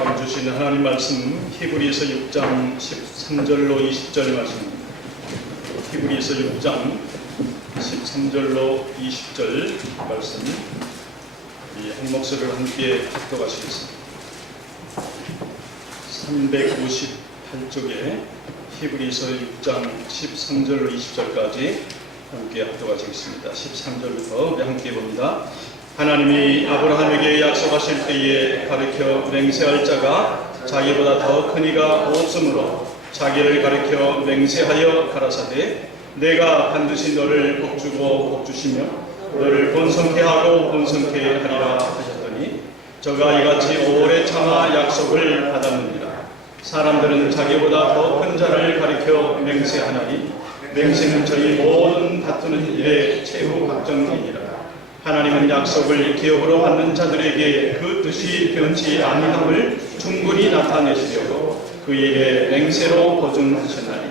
오늘 주신 하나님 말씀 히브리서 6장 13절로 20절 말씀입니다. 히브리서 6장 13절로 20절 말씀, 이 한 목소리를 함께 합독하시겠습니다. 358쪽에 히브리서 6장 13절로 20절까지 함께 합독하시겠습니다. 13절부터 우리 함께 봅니다. 하나님이 아브라함에게 약속하실 때에 가르쳐 맹세할 자가 자기보다 더 큰 이가 없으므로 자기를 가르쳐 맹세하여 가라사대 내가 반드시 너를 복주고 복주시며 너를 번성케 하고 번성케 하리라 하셨더니 저가 이같이 오래 참아 약속을 받았느니라. 사람들은 자기보다 더 큰 자를 가리켜 맹세하나니 맹세는 저희 모든 다투는 일의 최후 확정이니라. 하나님은 약속을 기업으로 받는 자들에게 그 뜻이 변치 아니함을 충분히 나타내시려고 그에게 맹세로 보증하셨나니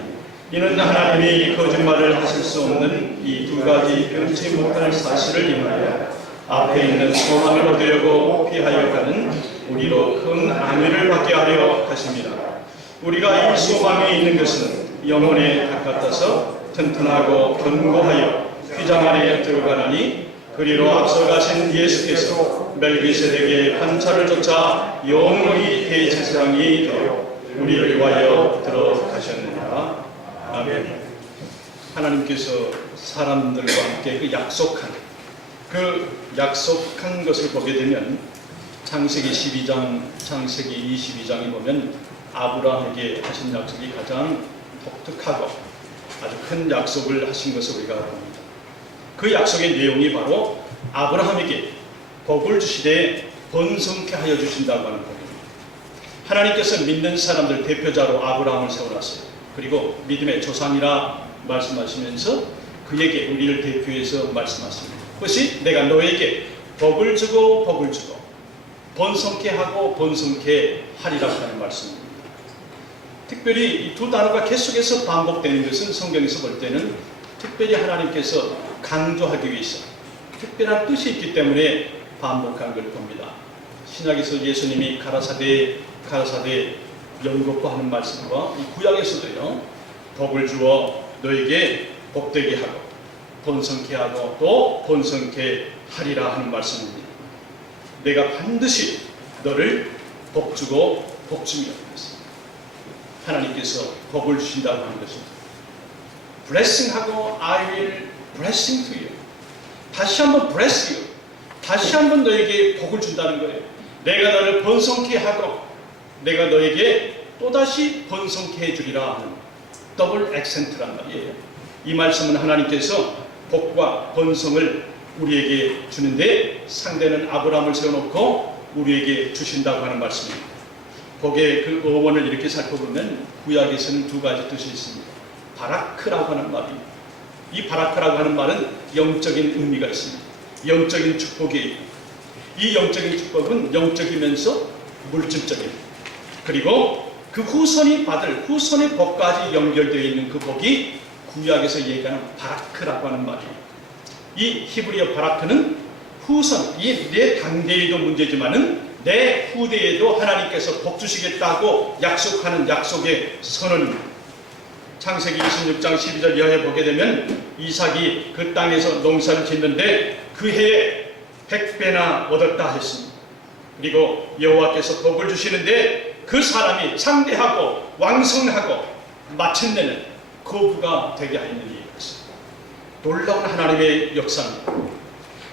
이는 하나님이 거짓말을 하실 수 없는 이 두 가지 변치 못할 사실을 인하여 앞에 있는 소망을 얻으려고 피하여 가는 우리로 큰 안위를 받게 하려 하십니다. 우리가 이 소망에 있는 것은 영혼에 가깝다서 튼튼하고 견고하여 휘장 안에 들어가나니 그리로 앞서가신 예수께서 멜기세덱의 판차를 쫓아 영원히 대제사장이 되어 우리를 위하여 들어가셨느니라. 아멘. 하나님께서 사람들과 함께 그 약속한 것을 보게 되면 창세기 12장, 창세기 22장에 보면 아브라함에게 하신 약속이 가장 독특하고 아주 큰 약속을 하신 것을 우리가 봅니다. 그 약속의 내용이 바로 아브라함에게 복을 주시되 번성케 하여 주신다고 하는 복입니다. 하나님께서 믿는 사람들 대표자로 아브라함을 세워놨어요. 그리고 믿음의 조상이라 말씀하시면서 그에게 우리를 대표해서 말씀하십니다. 그것이 내가 너에게 복을 주고 복을 주고 번성케 하고 번성케 하리라고 하는 말씀입니다. 특별히 이 두 단어가 계속해서 반복되는 것은 성경에서 볼 때는 특별히 하나님께서 강조하기 위해서 특별한 뜻이 있기 때문에 반복한 걸 봅니다. 신약에서 예수님이 가라사대 연고고 하는 말씀과 이 구약에서도요, 복을 주어 너에게 복되게 하고 번성케 하고 또 번성케 하리라 하는 말씀입니다. 내가 반드시 너를 복주고 복주며 하나님께서 복을 주신다고 하는 것입니다. blessing하고 I will blessing to you. 다시 한번 bless you. 다시 한번 너에게 복을 준다는 거예요. 내가 너를 번성케 하고 내가 너에게 또다시 번성케 해주리라 하는 더블 액센트란 말이에요. 이 말씀은 하나님께서 복과 번성을 우리에게 주는데 상대는 아브라함을 세워놓고 우리에게 주신다고 하는 말씀입니다. 복의 그 어원을 이렇게 살펴보면 구약에서는 두 가지 뜻이 있습니다. 바라크라고 하는 말입니다. 이 바라크라고 하는 말은 영적인 의미가 있습니다. 영적인 축복이에요. 이 영적인 축복은 영적이면서 물질적입니다. 그리고 그 후손이 받을 후손의 복까지 연결되어 있는 그 복이 구약에서 얘기하는 바라크라고 하는 말이에요. 이 히브리어 바라크는 후손, 이 내 당대에도 문제지만은 내 후대에도 하나님께서 복 주시겠다고 약속하는 약속의 선언입니다. 창세기 26장 12절 이하에 보게 되면 이삭이 그 땅에서 농사를 짓는데 그 해에 100배나 얻었다 했습니다. 그리고 여호와께서 복을 주시는데 그 사람이 창대하고 왕성하고 마침내는 거부가 되게 하는 일이었습니다. 놀라운 하나님의 역사입니다.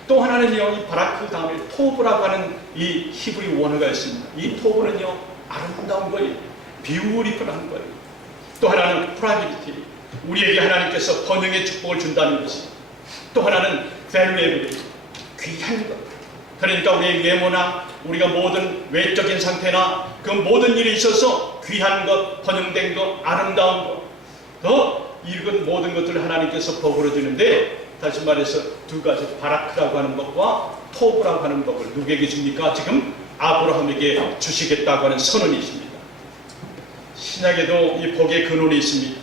또 하나는요, 이 바라크 다음에 토브라고 하는 이 히브리 원어가 있습니다. 이 토브는요, 아름다운 거예요. 비우리풀한 거예요. 또 하나는 프라이비티, 우리에게 하나님께서 번영의 축복을 준다는 것이. 또 하나는 밸류에블, 귀한 것. 그러니까 우리의 외모나 우리가 모든 외적인 상태나 그 모든 일에 있어서 귀한 것, 번영된 것, 아름다운 것, 더 이런 모든 것들을 하나님께서 복으로 주는데, 다시 말해서 두 가지 바라크라고 하는 법과 토브라고 하는 법을 누구에게 줍니까? 지금 아브라함에게 주시겠다고 하는 선언이 있습니다. 신약에도 이 복의 근원이 있습니다.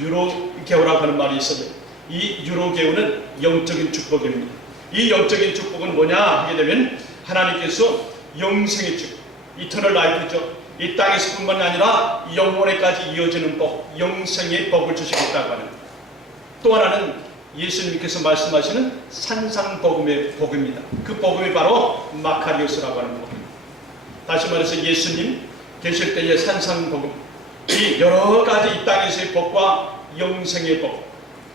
유로게오라고 하는 말이 있어요. 이 유로게오는 영적인 축복입니다. 이 영적인 축복은 뭐냐 하게 되면 하나님께서 영생의 축복, 이터널 라이프죠. 이 땅에서뿐만 아니라 영원에까지 이어지는 복, 영생의 복을 주시겠다고 하는. 또 하나는 예수님께서 말씀하시는 산상복음의 복입니다. 그 복음이 바로 마카리오스라고 하는 복입니다. 다시 말해서 예수님 계실 때의 산상복음, 이 여러 가지 이 땅에서의 복과 영생의 복,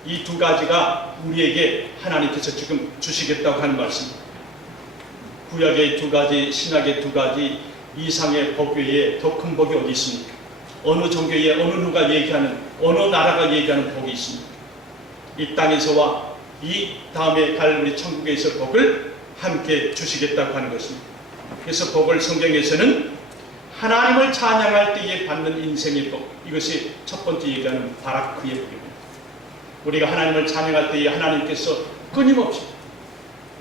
이 두 가지가 우리에게 하나님께서 지금 주시겠다고 하는 말씀입니다. 구약의 두 가지, 신약의 두 가지 이상의 복 외에 더 큰 복이 어디 있습니까? 어느 종교에 어느 누가 얘기하는, 어느 나라가 얘기하는 복이 있습니까? 이 땅에서와 이 다음에 갈 우리 천국에서 복을 함께 주시겠다고 하는 것입니다. 그래서 복을 성경에서는 하나님을 찬양할 때에 받는 인생의 복, 이것이 첫 번째 얘기하는 바라크의 복입니다. 우리가 하나님을 찬양할 때에 하나님께서 끊임없이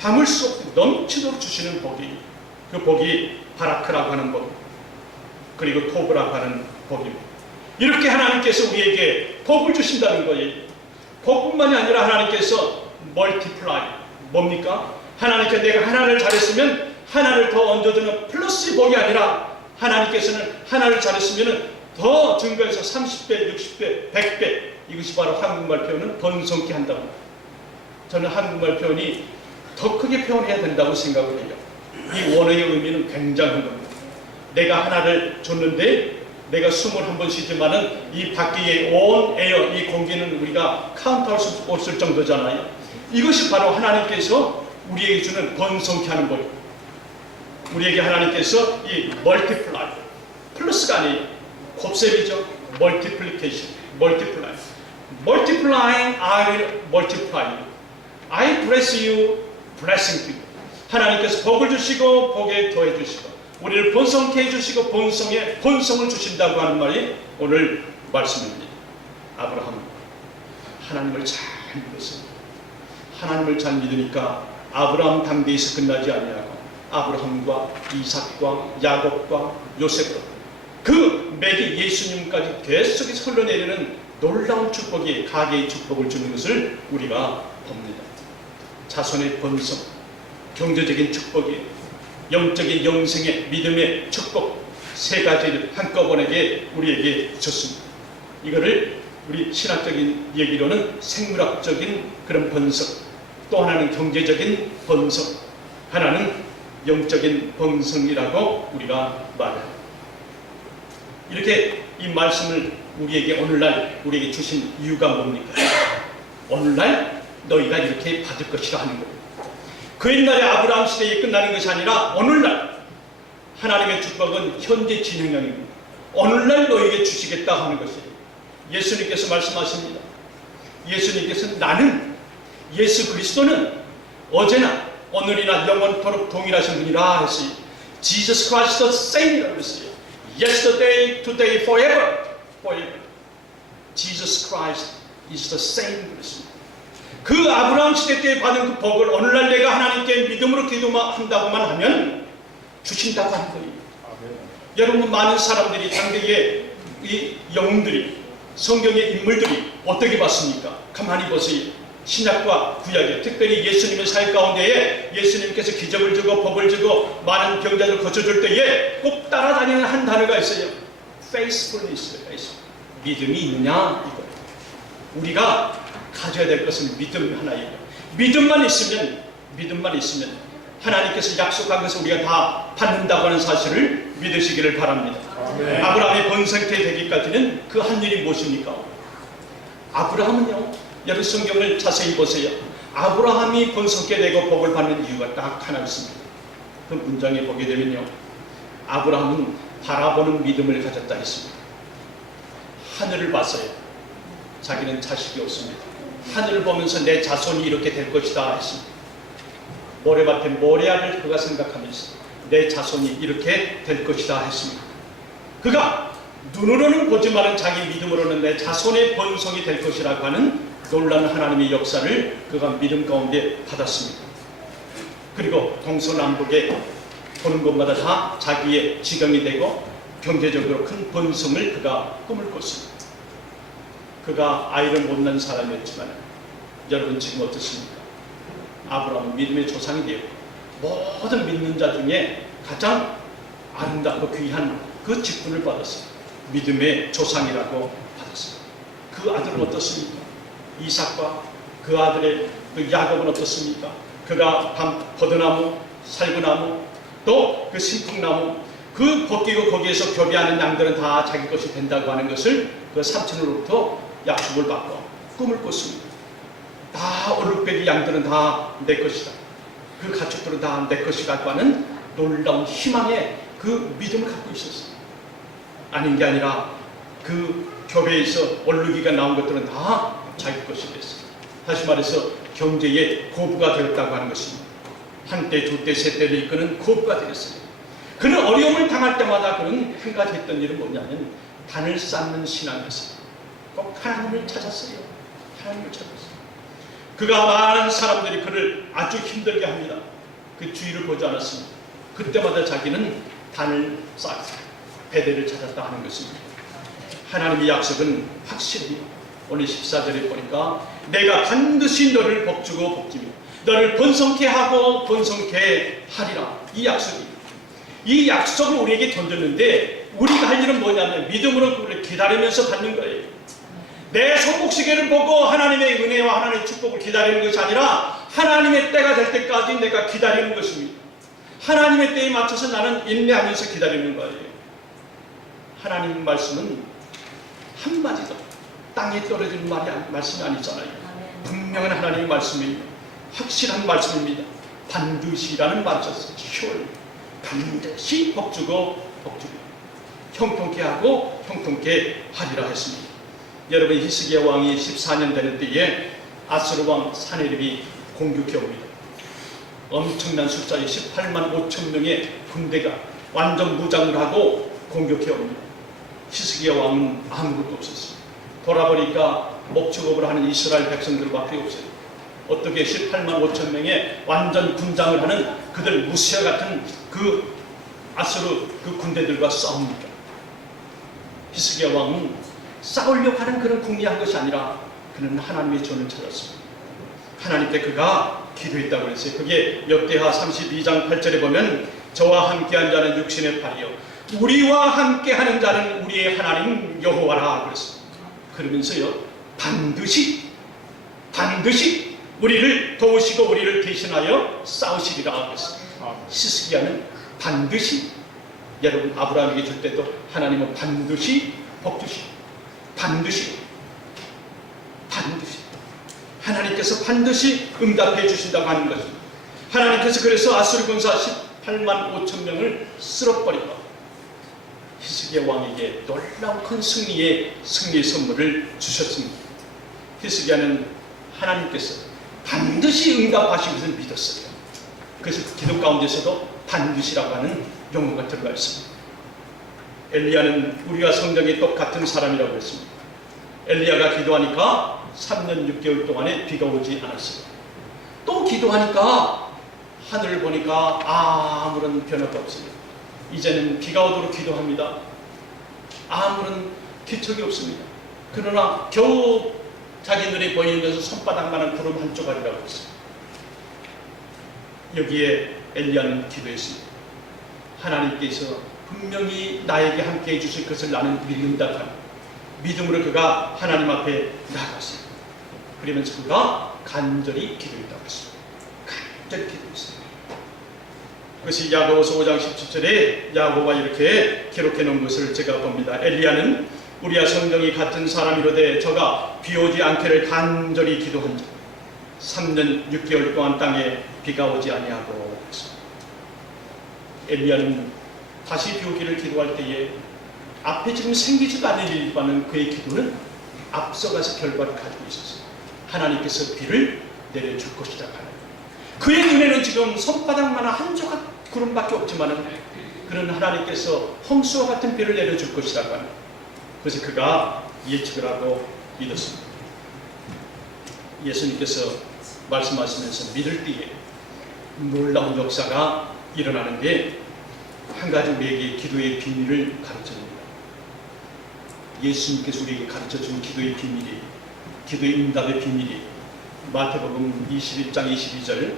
담을 수 없고 넘치도록 주시는 복이, 그 복이 바라크라고 하는 복, 그리고 토브라고 하는 복입니다. 이렇게 하나님께서 우리에게 복을 주신다는 거예요. 복뿐만이 아니라 하나님께서 멀티플라이, 뭡니까? 하나님께 내가 하나를 잘했으면 하나를 더 얹어주는 플러스의 복이 아니라 하나님께서는 하나를 잘했으면 더 증가해서 30배, 60배, 100배, 이것이 바로 한국말 표현은 번성케 한다고. 저는 한국말 표현이 더 크게 표현해야 된다고 생각을 해요. 이 원어의 의미는 굉장한 겁니다. 내가 하나를 줬는데 내가 숨을 한 번 쉬지만은 이 밖에 온 에어, 이 공기는 우리가 카운트할 수 없을 정도잖아요. 이것이 바로 하나님께서 우리에게 주는 번성케 하는 것. 우리에게 하나님께서 이 멀티플라이, 플러스가 아니에요. 곱셈이죠. 멀티플리케이션, 멀티플라이. Multiplying, I will multiply you. I bless you, blessing to you. 하나님께서 복을 주시고 복에 더해 주시고 우리를 번성케 해주시고 번성에 번성을 주신다고 하는 말이 오늘 말씀입니다. 아브라함은 하나님을 잘 믿었습니다. 하나님을 잘 믿으니까 아브라함 당대에서 끝나지 아니하고 아브라함과 이삭과 야곱과 요셉과 그 맥이 예수님까지 계속해서 흘러내리는 놀라운 축복이, 가계의 축복을 주는 것을 우리가 봅니다. 자손의 번성, 경제적인 축복이, 영적인 영생의 믿음의 축복, 세 가지를 한꺼번에 우리에게 줬습니다. 이거를 우리 신학적인 얘기로는 생물학적인 그런 번성, 또 하나는 경제적인 번성, 하나는 영적인 번성이라고 우리가 말해요. 이렇게 이 말씀을 우리에게 오늘날 우리에게 주신 이유가 뭡니까? 오늘날 너희가 이렇게 받을 것이라 하는 거예요. 그 옛날에 아브라함 시대에 끝나는 것이 아니라 오늘날 하나님의 축복은 현재 진행형입니다. 오늘날 너희에게 주시겠다 하는 것이에요. 예수님께서 말씀하십니다. 예수님께서 나는, 예수 그리스도는 어제나 오늘이나 영원토록 동일하신 분이라 했어요. Jesus Christ the same이라고 했어요. Yesterday, today, forever. forever. Jesus Christ is the same 그랬습니다. 그 아브라함 시대 때 받은 그 복을 오늘날 내가 하나님께 믿음으로 기도한다고만 하면 주신다고 하는 거예요. 여러분, 많은 사람들이 당대의 이 영웅들이, 성경의 인물들이 어떻게 봤습니까? 가만히 보세요. 신약과 구약에, 특별히 예수님의 사역 가운데에 예수님께서 기적을 주고 복을 주고 많은 병자를 고쳐줄 때에 꼭 따라다니는 한 단어가 있어요. faithfulness가 있어요. 믿음이 있느냐, 이거. 우리가 가져야 될 것은 믿음 하나예요. 믿음만 있으면 하나님께서 약속한 것을 우리가 다 받는다고 하는 사실을 믿으시기를 바랍니다. 아멘. 아브라함이 번성케 되기까지는 그 한 일이 무엇입니까? 아브라함은요, 여러분 성경을 자세히 보세요. 아브라함이 번성케 되고 복을 받는 이유가 딱 하나 있습니다. 그 문장에 보게 되면요, 아브라함은 바라보는 믿음을 가졌다 했습니다. 하늘을 봤어요. 자기는 자식이 없습니다. 하늘을 보면서 내 자손이 이렇게 될 것이다 했습니다. 모래밭에 모래알을 그가 생각하면서 내 자손이 이렇게 될 것이다 했습니다. 그가 눈으로는 보지만은 자기 믿음으로는 내 자손의 번성이 될 것이라고 하는 놀라운 하나님의 역사를 그가 믿음 가운데 받았습니다. 그리고 동서남북에 보는 곳마다 다 자기의 지경이 되고 경제적으로 큰 번성을 그가 꿈을 꿨습니다. 그가 아이를 못 낳은 사람이었지만 여러분 지금 어떻습니까? 아브라함은 믿음의 조상이 되었고 모든 믿는 자 중에 가장 아름답고 귀한 그 직분을 받았어요. 믿음의 조상이라고 받았어요. 그 아들은 어떻습니까? 이삭과 그 아들의 그 야곱은 어떻습니까? 그가 버드나무, 살구나무, 또 그 신풍나무, 그 벗기고 거기에서 교배하는 양들은 다 자기 것이 된다고 하는 것을 그 삼촌으로부터 약속을 받고 꿈을 꿨습니다. 다 얼룩배기 양들은 다 내 것이다. 그 가축들은 다 내 것이라고 하는 놀라운 희망의 그 믿음을 갖고 있었어요. 아닌 게 아니라 그 교배에서 얼룩이가 나온 것들은 다 자기 것이 됐어요. 다시 말해서 경제의 고부가 되었다고 하는 것입니다. 한때, 두때, 세때를 이끄는 고부가 되었어요. 그는 어려움을 당할 때마다 그는 한 가지 했던 일은 뭐냐면 단을 쌓는 신앙이었어요. 꼭 하나님을 찾았어요. 하나님을 찾았어요. 그가 많은 사람들이 그를 아주 힘들게 합니다. 그 주의를 보지 않았습니다. 그때마다 자기는 단을 쌓았어요. 베델을 찾았다 하는 것입니다. 하나님의 약속은 확실히 오늘 14절에 보니까 내가 반드시 너를 복주고 복지며 너를 번성케 하고 번성케 하리라. 이 약속입니다. 이 약속을 우리에게 던졌는데 우리가 할 일은 뭐냐면 믿음으로 그를 기다리면서 받는 거예요. 내 손목시계를 보고 하나님의 은혜와 하나님의 축복을 기다리는 것이 아니라 하나님의 때가 될 때까지 내가 기다리는 것입니다. 하나님의 때에 맞춰서 나는 인내하면서 기다리는 거예요. 하나님의 말씀은 한마디도 땅에 떨어지는 말씀이 아니잖아요. 분명한 하나님의 말씀입니다. 확실한 말씀입니다. 반드시라는 말을 썼어요. sure. 반드시 복주고 복주고 형통케 하고 형통케 하리라 했습니다. 여러분, 히스기야 왕이 14년 되는 때에 아스르 왕 사네립이 공격해 옵니다. 엄청난 숫자의 18만 5천 명의 군대가 완전 무장을 하고 공격해 옵니다. 히스기야 왕은 아무것도 없었습니다. 돌아보니까 목축업을 하는 이스라엘 백성들밖에 없어요. 어떻게 18만 5천 명의 완전 군장을 하는 그들 무시와 같은 그 아수르 그 군대들과 싸웁니까? 히스기야 왕은 싸우려고 하는 그런 궁리한 것이 아니라 그는 하나님의 전을 찾았습니다. 하나님께 그가 기도했다고 그랬어요. 그게 역대하 32장 8절에 보면 저와 함께한 자는 육신의 팔이요 우리와 함께하는 자는 우리의 하나님 여호와라 그랬습니다. 그러면서요 반드시 우리를 도우시고 우리를 대신하여 싸우시리라 그랬습니다. 히스기야는 반드시, 여러분 아브라함에게 줄 때도 하나님은 반드시 복주시고 반드시 하나님께서 반드시 응답해 주신다고 하는 것입니다. 하나님께서 그래서 아수르 군사 18만 5천 명을 쓸어버리고 히스기야 왕에게 놀라운 큰 승리의 선물을 주셨습니다. 히스기야는 하나님께서 반드시 응답하신 것을 믿었어요. 그래서 기도 가운데서도 반드시라고 하는 용어가 들어가 있습니다. 엘리야는 우리가 성경에 똑같은 사람이라고 했습니다. 엘리야가 기도하니까 3년 6개월 동안에 비가 오지 않았어요. 또 기도하니까 하늘을 보니까 아무런 변화가 없습니다. 이제는 비가 오도록 기도합니다. 아무런 기척이 없습니다. 그러나 겨우 자기 눈에 보이면서 손바닥만한 구름 한 조각이라고 했어요. 여기에 엘리야는 기도했습니다. 하나님께서 분명히 나에게 함께 해주실 것을 나는 믿는다 하는 믿음으로 그가 하나님 앞에 나아갔어요. 그러면서 그가 간절히 기도했다고 했습니다. 간절히 기도했어요. 그것이 야고보서 5장 17절에 야고보가 이렇게 기록해 놓은 것을 제가 봅니다. 엘리야는 우리와 성경이 같은 사람이로되 저가 비 오지 않기를 간절히 기도한 자 3년 6개월 동안 땅에 비가 오지 아니하고 했습니다. 엘리야는 다시 비 오기를 기도할 때에 앞에 지금 생기지도 않은 일과는 그의 기도는 앞서가서 결과를 가지고 있었어요. 하나님께서 비를 내려줄 것이다 하는 그의 눈에는 지금 손바닥만한 한 조각 구름밖에 없지만은 그는 하나님께서 홍수와 같은 비를 내려줄 것이라고 하는 그래서 그가 예측을 하고 믿었습니다. 예수님께서 말씀하시면서 믿을 때에 놀라운 역사가 일어나는데 한 가지 우리에게 기도의 비밀을 가르쳐줍니다. 예수님께서 우리에게 가르쳐준 기도의 비밀이 기도의 응답의 비밀이 마태복음 21장 22절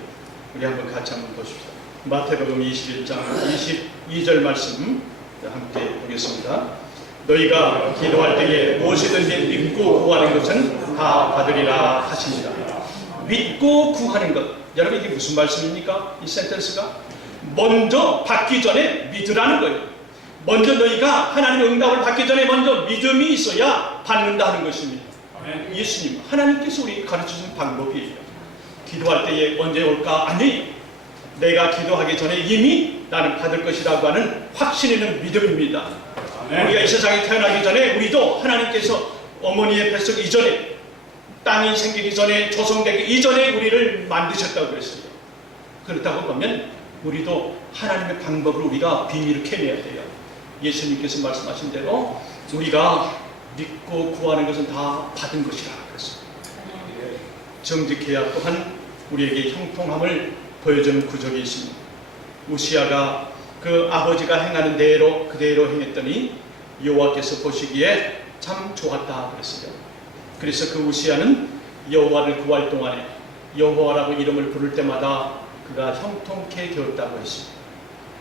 우리 한번 같이 한번 보십시오. 마태복음 21장 22절 말씀 함께 보겠습니다. 너희가 기도할 때에 무엇이든지 믿고 구하는 것은 다 받으리라 하십니다. 믿고 구하는 것, 여러분 이게 무슨 말씀입니까? 이 센텐스가 먼저 받기 전에 믿으라는 거예요. 먼저 너희가 하나님의 응답을 받기 전에 먼저 믿음이 있어야 받는다 하는 것입니다. 예수님, 하나님께서 우리 가르쳐준 방법이에요. 기도할 때에 언제 올까? 아니에요. 내가 기도하기 전에 이미 나는 받을 것이라고 하는 확신 있는 믿음입니다. 우리가 이 세상에 태어나기 전에 우리도 하나님께서 어머니의 뱃속 이전에, 땅이 생기기 전에, 조성되기 이전에 우리를 만드셨다고 그랬어요. 그렇다고 보면 우리도 하나님의 방법을 우리가 비밀을 캐내야 돼요. 예수님께서 말씀하신 대로 우리가 믿고 구하는 것은 다 받은 것이라 그랬어요. 정직해야 또한 우리에게 형통함을 보여주는 구절이 있습니다. 우시아가 그 아버지가 행하는 대로 그대로 행했더니 여호와께서 보시기에 참 좋았다 그랬어요. 그래서 그 우시아는 여호와를 구할 동안에 여호와라고 이름을 부를 때마다 그가 형통케 되었다고 했습니다.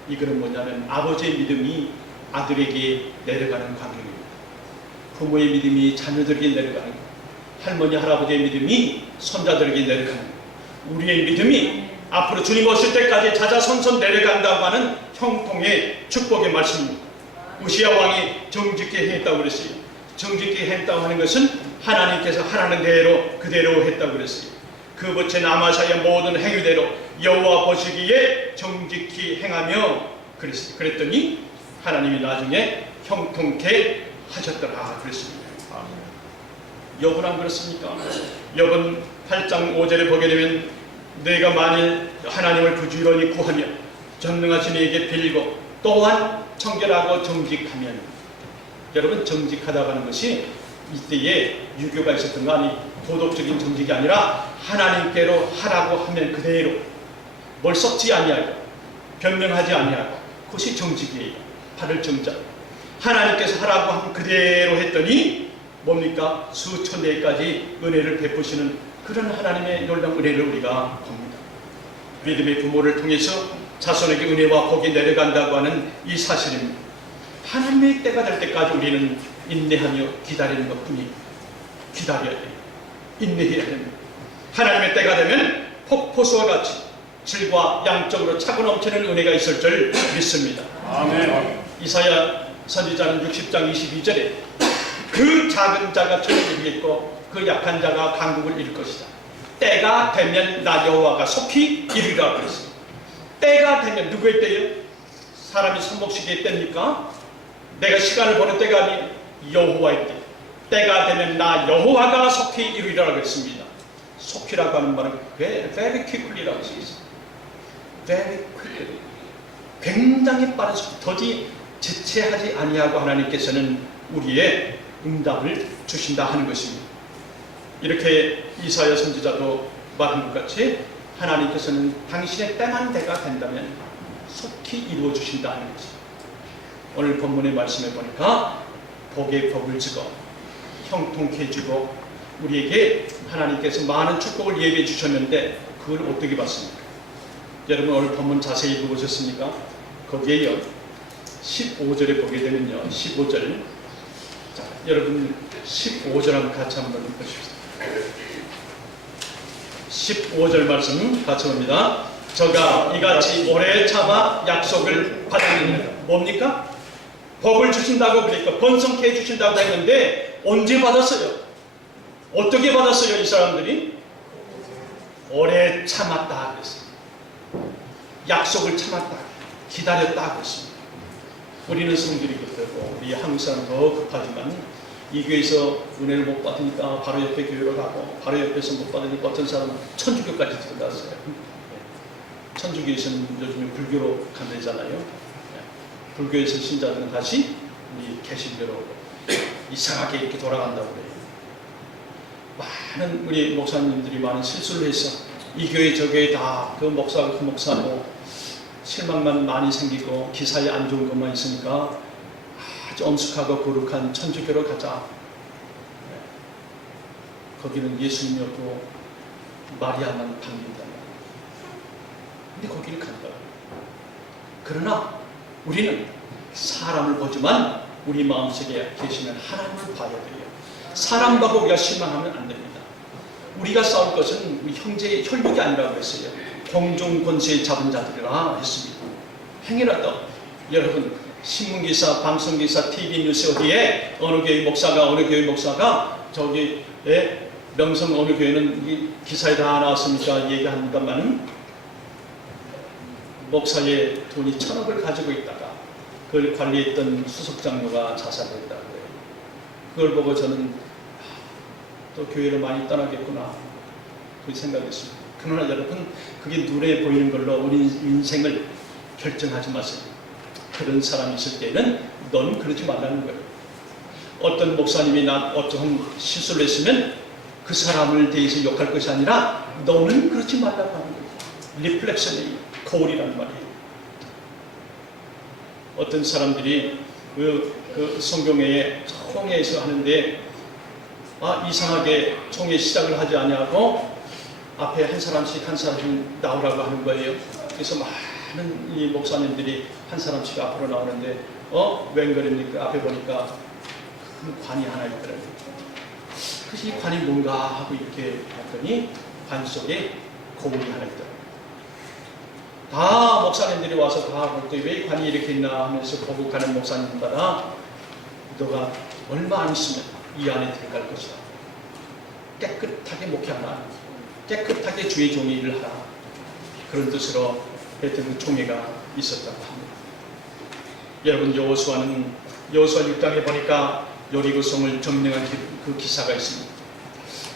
이거는 뭐냐면 아버지의 믿음이 아들에게 내려가는 광경입니다. 부모의 믿음이 자녀들에게 내려가는 것, 할머니 할아버지의 믿음이 손자들에게 내려가는 것, 우리의 믿음이 앞으로 주님 오실 때까지 자자손손 내려간다고 하는 형통의 축복의 말씀입니다. 우시아 왕이 정직히 행했다고 그랬어요. 정직히 행했다고 하는 것은 하나님께서 하라는 대로 그대로 했다고 그랬어요. 그 밭에 아마사의 모든 행위대로 여호와 보시기에 정직히 행하며 그랬더니 하나님이 나중에 형통케 하셨더라 그랬습니다. 욥은 안 그렇습니까? 욥은 8장 5절에 보게 되면 내가 만일 하나님을 부지런히 구하며 전능하신 이에게 빌고 또한 청결하고 정직하면, 여러분 정직하다고 하는 것이 이때에 유교가 있었던 거 아니, 도덕적인 정직이 아니라 하나님께로 하라고 하면 그대로 뭘 썩지 아니하고 변명하지 아니하고, 그것이 정직이에요. 발을 정자, 하나님께서 하라고 하면 그대로 했더니 뭡니까? 수천 대까지 은혜를 베푸시는 그런 하나님의 놀라운 은혜를 우리가 봅니다. 믿음의 부모를 통해서 자손에게 은혜와 복이 내려간다고 하는 이 사실입니다. 하나님의 때가 될 때까지 우리는 인내하며 기다리는 것뿐이에요. 기다려야 돼요. 인내해야 됩니다. 하나님의 때가 되면 폭포수와 같이 질과 양쪽으로 차고 넘치는 은혜가 있을 줄 믿습니다. 아멘. 이사야 선지자는 60장 22절에 그 작은 자가 천을 이루겠고 그 약한 자가 강국을 이룰 것이다. 때가 되면 나 여호와가 속히 이루리라 그랬습니다. 때가 되면, 누구의 때예요? 사람이 손목시기의 때입니까? 내가 시간을 보는 때가 아닌 여호와의 때. 때가 되면 나 여호와가 속히 이루리라 그랬습니다. 속히라고 하는 말은 very quickly라고 쓰여 있습니다. very quickly, 굉장히 빠른 속도, 더디 지체하지 아니하고 하나님께서는 우리의 응답을 주신다 하는 것입니다. 이렇게 이사야 선지자도 말한 것 같이 하나님께서는 당신의 때만 때가 된다면 속히 이루어 주신다 하는 것입니다. 오늘 본문의 말씀에 보니까 복의 복을 주고 형통케 해주고 우리에게 하나님께서 많은 축복을 예비해 주셨는데 그걸 어떻게 받습니까? 여러분 오늘 본문 자세히 읽어보셨습니까? 거기에요 15절에 보게 되면요, 15절, 자, 여러분 15절 한번 같이 한번 보십시오. 15절 말씀 같이 봅니다. 저가 이같이 오래 참아 약속을 받았느니라. 뭡니까? 복을 주신다고 그러니까 번성케 해주신다고 했는데 언제 받았어요? 어떻게 받았어요? 이 사람들이 오래 참았다 그랬어요. 약속을 참았다, 기다렸다 그랬습니다. 우리는 성들이 급하고 우리 한국 사람 더 급하지만 이 교회에서 은혜를 못 받으니까 바로 옆에 교회로 가고 바로 옆에서 못 받으니까 어떤 사람은 천주교까지 들어갔어요. 천주교에서는 요즘에 불교로 간다잖아요. 불교에서 신자들은 다시 우리 개신교로 이상하게 이렇게 돌아간다고 그래요. 많은 우리 목사님들이 많은 실수를 해서 이 교회 저 교회 다 그 목사고 그 목사고 실망만 많이 생기고 기사에 안 좋은 것만 있으니까 아주 엄숙하고 거룩한 천주교로 가자. 거기는 예수님이 없고 마리아만 반긴다. 근데 거기를 간다. 그러나 우리는 사람을 보지만 우리 마음속에 계시는 하나님을 봐야 돼요. 사람 보고 우리가 실망하면 안 됩니다. 우리가 싸울 것은 우리 형제의 혈육이 아니라고 했어요. 공중 권세에 잡은 자들이라 했습니다. 행여라도 여러분 신문기사, 방송기사, TV뉴스 어디에 어느 교회 목사가 저기 명성 어느 교회는 이 기사에 다 나왔으니까 얘기합니다만은 목사의 돈이 1,000억을 가지고 있다가 그걸 관리했던 수석장로가 자살했다고 해요. 그걸 보고 저는 또 교회를 많이 떠나겠구나 그 생각했습니다. 그러나 여러분 그게 눈에 보이는 걸로 우리 인생을 결정하지 마세요. 그런 사람이 있을 때는 넌 그러지 말라는 거예요. 어떤 목사님이 나 어떤 실수를 했으면 그 사람을 대해서 욕할 것이 아니라 너는 그렇지 말라고 하는 거예요. 리플렉션이 거울이란 말이에요. 어떤 사람들이 그 성경회에 총회에서 하는데 이상하게 총회 시작을 하지 않냐고 앞에 한 사람씩 나오라고 하는 거예요. 그래서 많은 이 목사님들이 한 사람씩 앞으로 나오는데 웬걸입니까? 앞에 보니까 큰 관이 하나 있더라고요. 그래서 이 관이 뭔가 하고 이렇게 봤더니 관 속에 거울이 하나 있더라고요. 다 목사님들이 와서 다 볼 때 왜 관이 이렇게 있나 하면서 보고 가는 목사님마다 너가 얼마 안 있으면 이 안에 들어갈 것이다. 깨끗하게 목회하라. 깨끗하게 주의 종의 일을 하라. 그런 뜻으로 하여튼 그 총회가 있었다고 합니다. 여러분 여호수아 6장에 보니까 여리고성을 점령한 그 기사가 있습니다.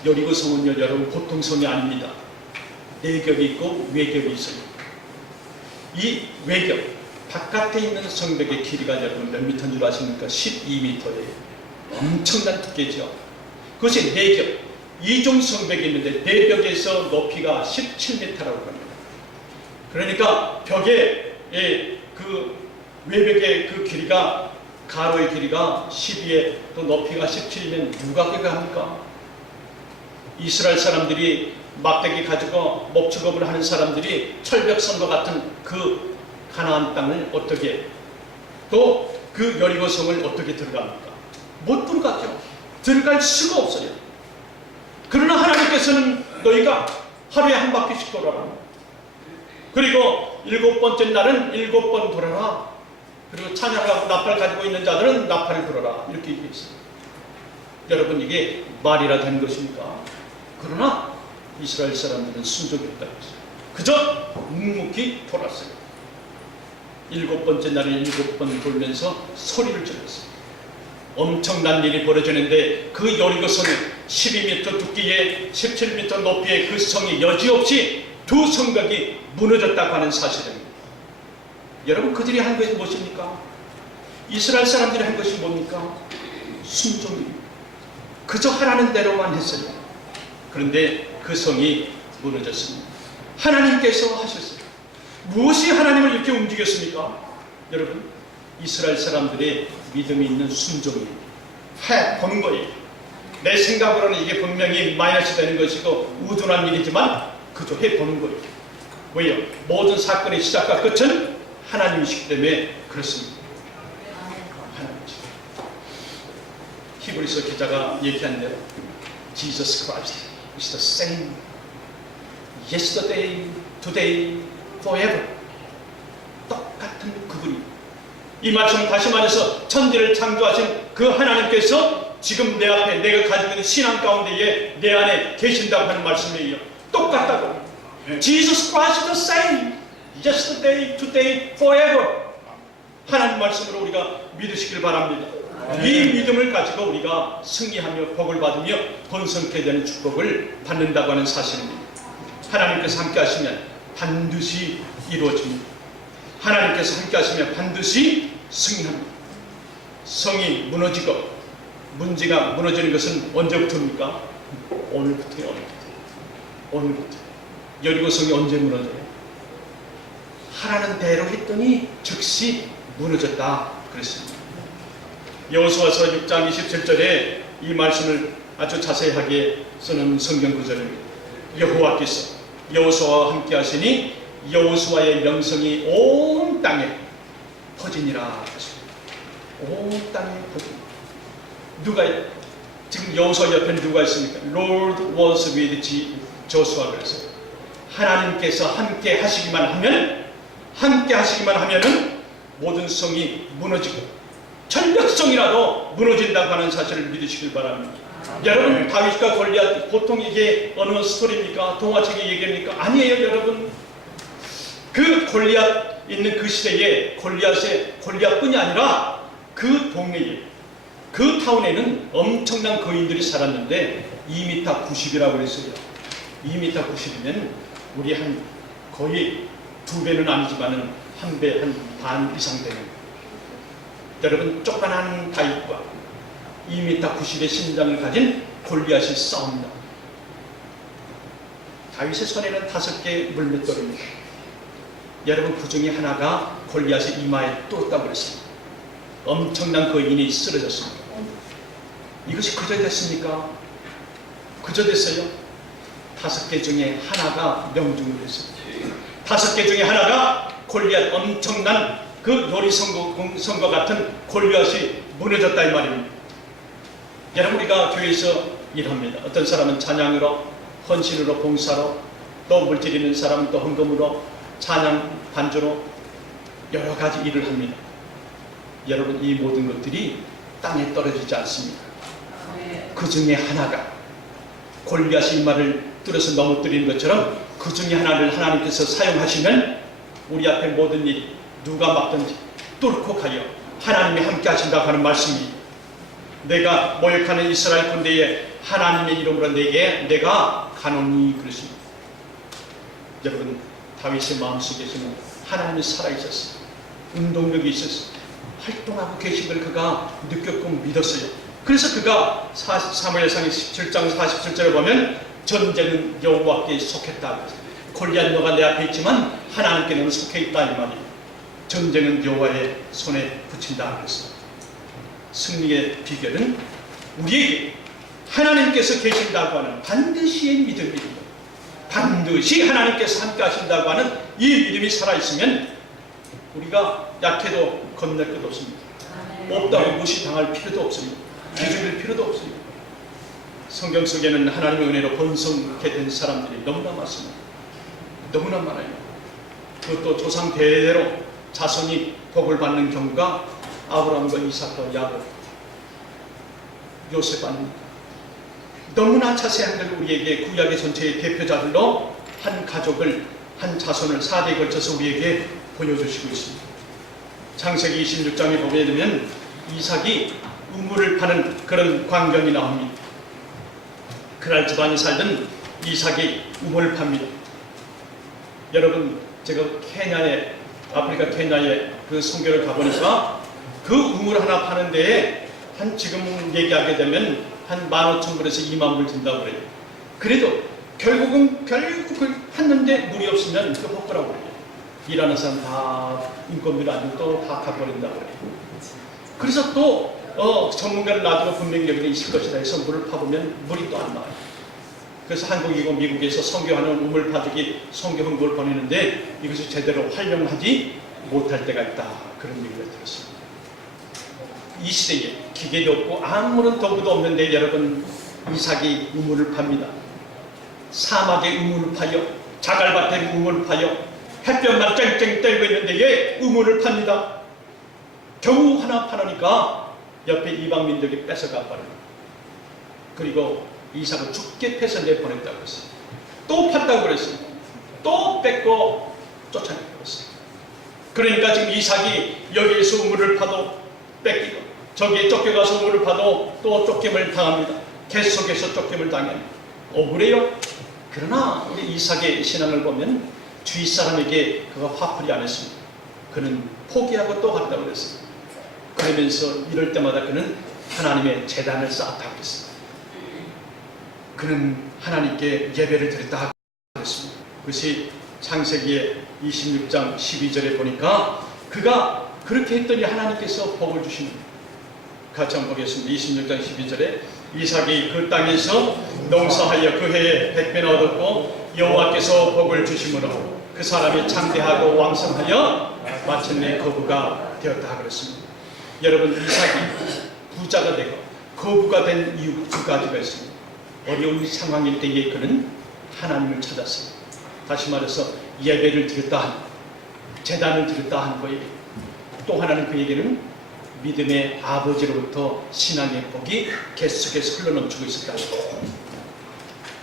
여리고성은요 여러분 보통 성이 아닙니다. 내격이 있고 외격이 있어요. 이 외격 바깥에 있는 성벽의 길이가 여러분 몇 미터인 줄 아십니까? 12m예요. 엄청난 두께죠. 그것이 내격 이중 성벽이 있는데 내벽에서 높이가 17m라고 합니다. 그러니까 벽의 그 외벽의 그 길이가 가로의 길이가 12에 또 높이가 17이면 누가 그거 합니까? 이스라엘 사람들이 막대기 가지고 목축업을 하는 사람들이 철벽선과 같은 그 가나안 땅을 어떻게 또 그 여리고성을 어떻게 들어갑니까? 못 들어가죠. 들어갈 수가 없어요. 그러나 하나님께서는 너희가 하루에 한 바퀴씩 돌아라. 그리고 7번째 날은 7번 돌아라. 그리고 찬양하고 나팔 가지고 있는 자들은 나팔을 불어라. 이렇게 얘기했어요. 여러분 이게 말이라 된 것입니까? 그러나 이스라엘 사람들은 순종이 없다고 했어요. 그저 묵묵히 돌았어요. 7번째 날에 7번 돌면서 소리를 질렀어요. 엄청난 일이 벌어지는데 그 여리고성이 12m 두께에 17m 높이의 그 성이 여지없이 두 성벽이 무너졌다고 하는 사실입니다. 여러분 그들이 한 것이 무엇입니까? 이스라엘 사람들이 한 것이 뭡니까? 순종입니다. 그저 하라는 대로만 했어요. 그런데 그 성이 무너졌습니다. 하나님께서 하셨어요. 무엇이 하나님을 이렇게 움직였습니까? 여러분 이스라엘 사람들의 믿음이 있는 순종이 해보는 거예요. 내 생각으로는 이게 분명히 마이너스 되는 것이고 우둔한 일이지만 그저 해보는 거예요. 왜요? 모든 사건의 시작과 끝은 하나님이시기 때문에 그렇습니다. 하나님이시죠. 히브리서 기자가 얘기한 대로 Jesus Christ is the same yesterday, today, forever. 똑같은 그분이 이 말씀을 다시 말해서 천지를 창조하신 그 하나님께서 지금 내 앞에 내가 가지고 있는 신앙 가운데에 내 안에 계신다고 하는 말씀이에요. 똑같다고. Jesus Christ the same. Yesterday, today, forever. 하나님 말씀으로 우리가 믿으시길 바랍니다. 이 믿음을 가지고 우리가 승리하며 복을 받으며 번성케 되는 축복을 받는다고 하는 사실입니다. 하나님께서 함께 하시면 반드시 이루어집니다. 하나님께서 함께 하시면 반드시 승리합니다. 성이 무너지고 문제가 무너지는 것은 언제부터입니까? 오늘부터요. 오늘부터. 여리고성이 언제 무너져요? 하라는 대로 했더니 즉시 무너졌다 그랬습니다. 여호수아서 6장 27절에 이 말씀을 아주 자세하게 쓰는 성경 구절입니다. 여호와께서 여호수아와 함께 하시니 여호수아의 명성이 온 온 땅에 퍼지니라. 온 땅에 퍼지니. 누가 지금 여호수아 옆에 누가 있습니까? Lord was with Joshua. 그래서 하나님께서 함께 하시기만 하면은 모든 성이 무너지고 전력성이라도 무너진다고 하는 사실을 믿으시길 바랍니다. 여러분, 다윗과 골리앗, 보통 이게 어느 스토리입니까? 동화책의 얘기입니까? 아니에요, 여러분. 그 골리앗 있는 그 시대에 골리앗뿐이 아니라 그 동네에, 그 타운에는 엄청난 거인들이 살았는데 2m 90이라고 했어요. 2m 90이면 우리 한 거의 2배는 아니지만은 1배, 한 반 이상 되는. 여러분, 조그만한 다윗과 2m 90의 신장을 가진 골리앗이 싸웁니다. 다윗의 손에는 5개의 물맷돌입니다. 여러분, 그 중에 하나가 골리앗의 이마에 뚫었다고 그랬습니다. 엄청난 거인이 쓰러졌습니다. 이것이 그저 됐습니까? 그저 됐어요? 5개 중에 하나가 명중을 했습니다. 5개 중에 하나가 골리앗, 엄청난 그 요리성과 같은 골리앗이 무너졌다 이 말입니다. 여러분, 우리가 교회에서 일합니다. 어떤 사람은 찬양으로, 헌신으로, 봉사로, 또 물질 있는 사람은 또 헌금으로, 찬양 반주로 여러 가지 일을 합니다. 여러분, 이 모든 것들이 땅에 떨어지지 않습니다. 그 중에 하나가 골리앗이 이마를 뚫어서 넘어뜨리는 것처럼 그 중에 하나를 하나님께서 사용하시면 우리 앞에 모든 일, 누가 막든지 뚫고 가요. 하나님이 함께 하신다고 하는 말씀이, 내가 모욕하는 이스라엘 군대에 하나님의 이름으로 내가 가노니 그랬습니다. 여러분, 다윗의 마음속에서는 하나님이 살아있었어요. 운동력이 있었어요. 활동하고 계신 걸 그가 느꼈고 믿었어요. 그래서 그가 사무엘상 17장 47절에 보면 전쟁은 여호와께 속했다. 골리앗 너가 내 앞에 있지만 하나님께 너는 속해 있다 이 말이에요. 전쟁은 여호와의 손에 붙인다 그랬어요. 승리의 비결은 우리에게 하나님께서 계신다고 하는 반드시의 믿음입니다. 반드시 하나님께서 함께 하신다고 하는 이 믿음이 살아있으면 우리가 약해도 겁낼 것도 없습니다. 없다고 무시당할 필요도 없습니다. 기죽일 필요도 없습니다. 성경 속에는 하나님의 은혜로 번성케 된 사람들이 너무나 많습니다. 너무나 많아요. 그것도 조상 대대로 자손이 복을 받는 경우가 아브라함과 이삭과 야곱, 요셉 아닙니까? 너무나 자세한 걸 우리에게 구약의 전체의 대표자들로 한 가족을, 한 자손을 4대에 걸쳐서 우리에게 보여주시고 있습니다. 창세기 26장에 보게 되면 이삭이 우물을 파는 그런 광경이 나옵니다. 그날 집안이 살던 이삭이 우물을 팝니다. 여러분, 제가 아프리카 케냐에 그 선교를 가보니까 그 우물 하나 파는 데에 한 지금 얘기하게 되면 한 15,000불에서 2만 불 든다고 그래요. 그래도 결국은 했는데 물이 없으면 그 헛거라고 그래요. 일하는 사람 다 인건비를 안 주고 또 다 가버린다고 그래요. 그래서 또 전문가를 놔두고 분명히 여기에 있을 것이다 해서 물을 파보면 물이 또 안 나와요. 그래서 한국이고 미국에서 선교하는 우물 파주기 선교 홍보를 보내는데 이것이 제대로 활용하지 못할 때가 있다. 그런 얘기를 들었습니다. 이 시대에 기계도 없고 아무런 도구도 없는데 여러분, 이삭이 우물을 팝니다. 사막에 우물을 파요. 자갈밭에 우물을 파요. 햇볕만 쨍쨍 떨고 있는데 얘 우물을 팝니다. 겨우 하나 파놓으니까 옆에 이방민족이 뺏어가 버립니다. 그리고 이삭은 죽게 패서 내보냈다고 했어요. 또 팠다고 그랬어요. 또 뺏고 쫓아내고 그랬어요. 그러니까 지금 이삭이 여기에서 우물을 파도 뺏기고 저기에 쫓겨가서 우물을 파도 또 쫓김을 당합니다. 계속해서 쫓김을 당해요. 억울해요. 그러나 우리 이삭의 신앙을 보면 주위 사람에게 그가 화풀이 안 했습니다. 그는 포기하고 또 갔다고 그랬어요. 그러면서 이럴 때마다 그는 하나님의 제단을 쌓았다고 그랬습니다. 그는 하나님께 예배를 드렸다 그랬습니다. 그것이 창세기의 26장 12절에 보니까 그가 그렇게 했더니 하나님께서 복을 주십니다. 같이 한번 보겠습니다. 26장 12절에 이삭이 그 땅에서 농사하여 그 해에 백배나 얻었고 여호와께서 복을 주심으로 그 사람이 창대하고 왕성하여 마침내 거부가 되었다 그랬습니다. 여러분, 이삭이 부자가 되고 거부가 된 이유 두 가지가 있습니다. 어려운 상황일 때에 그는 하나님을 찾았습니다. 다시 말해서 예배를 드렸다 하는, 제단을 드렸다 하는 거예요. 또 하나는 그에게는 믿음의 아버지로부터 신앙의 복이 계속해서 흘러넘치고 있었다는 거예요.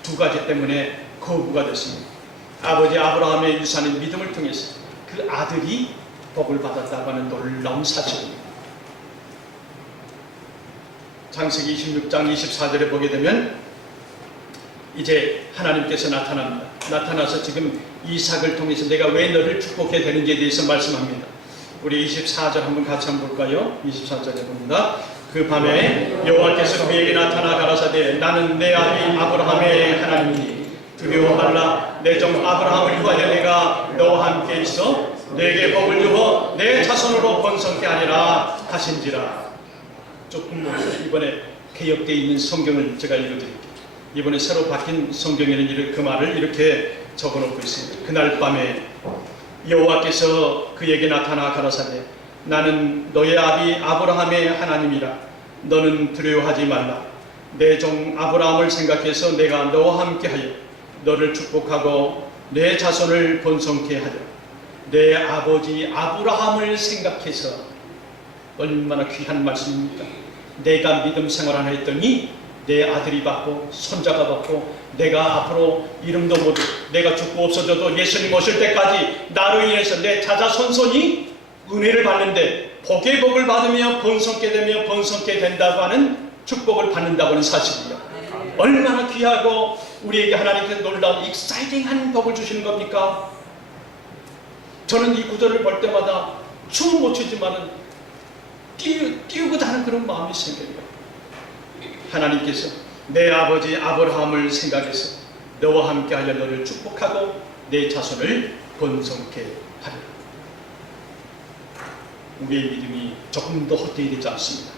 두 가지 때문에 거부가 됐습니다. 아버지 아브라함의 유산인 믿음을 통해서 그 아들이 복을 받았다고 하는 놀라운 사실입니다. 창세기 26장 24절에 보게 되면 이제 하나님께서 나타납니다. 나타나서 지금 이삭을 통해서 내가 왜 너를 축복해야 되는지에 대해서 말씀합니다. 우리 24절 한번 같이 한번 볼까요? 24절에 봅니다. 그 밤에 여호와께서 그에게 나타나 가라사대 나는 내 아비 아브라함의 하나님이니 두려워 말라. 내 종 아브라함을 위하여 내가 너와 함께 있어 내게 복을 주어 내 자손으로 번성케 하리라 하신지라. 조금 이번에 개역되어 있는 성경을 제가 읽어드릴게요. 이번에 새로 바뀐 성경에는 그 말을 이렇게 적어놓고 있습니다. 그날 밤에 여호와께서 그에게 나타나 가라사대 나는 너의 아비 아브라함의 하나님이라. 너는 두려워하지 말라. 내 종 아브라함을 생각해서 내가 너와 함께하여 너를 축복하고 내 자손을 번성케 하리라. 내 아버지 아브라함을 생각해서, 얼마나 귀한 말씀입니까? 내가 믿음 생활 하나 했더니 내 아들이 받고 손자가 받고 내가 앞으로 이름도 모르고 내가 죽고 없어져도 예수님 오실 때까지 나로 인해서 내 자자손손이 은혜를 받는데 복의 복을 받으며 번성케 되며 번성케 된다고 하는 축복을 받는다고 하는 사실이요. 얼마나 귀하고 우리에게 하나님께서 놀라운 익사이팅한 복을 주시는 겁니까? 저는 이 구절을 볼 때마다 춤을 못 추지만은 띄우고자 하는 그런 마음이 생겨요. 하나님께서 내 아버지 아브라함을 생각해서 너와 함께하여 너를 축복하고 내 자손을 번성케 하리라. 우리의 믿음이 조금 더 헛되이 되지 않습니다.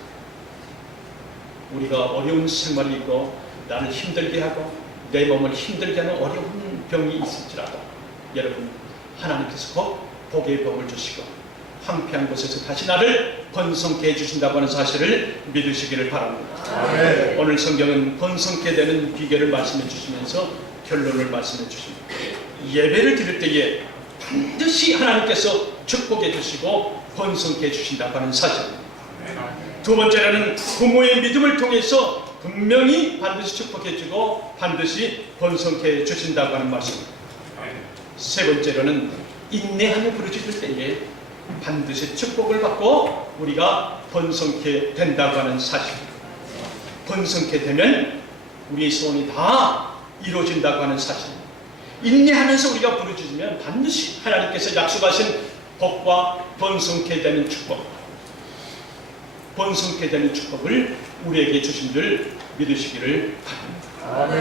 우리가 어려운 생활이 있고 나를 힘들게 하고 내 몸을 힘들게 하는 어려운 병이 있을지라도 여러분, 하나님께서 곧 복의 복을 주시고 황폐한 곳에서 다시 나를 번성케 해주신다고 하는 사실을 믿으시기를 바랍니다. 아멘. 오늘 성경은 번성케 되는 비결을 말씀해 주시면서 결론을 말씀해 주십니다. 예배를 드릴 때에 반드시 하나님께서 축복해 주시고 번성케 해주신다고 하는 사실입니다. 두 번째로는 부모의 믿음을 통해서 분명히 반드시 축복해 주고 반드시 번성케 해주신다고 하는 말씀입니다. 세 번째로는 인내하며 부르짖을 때에 반드시 축복을 받고 우리가 번성케 된다고 하는 사실입니다. 번성케 되면 우리의 소원이 다 이루어진다고 하는 사실입니다. 인내하면서 우리가 부르짖으면 반드시 하나님께서 약속하신 복과 번성케 되는 축복, 번성케 되는 축복을 우리에게 주신 줄 믿으시기를 바랍니다.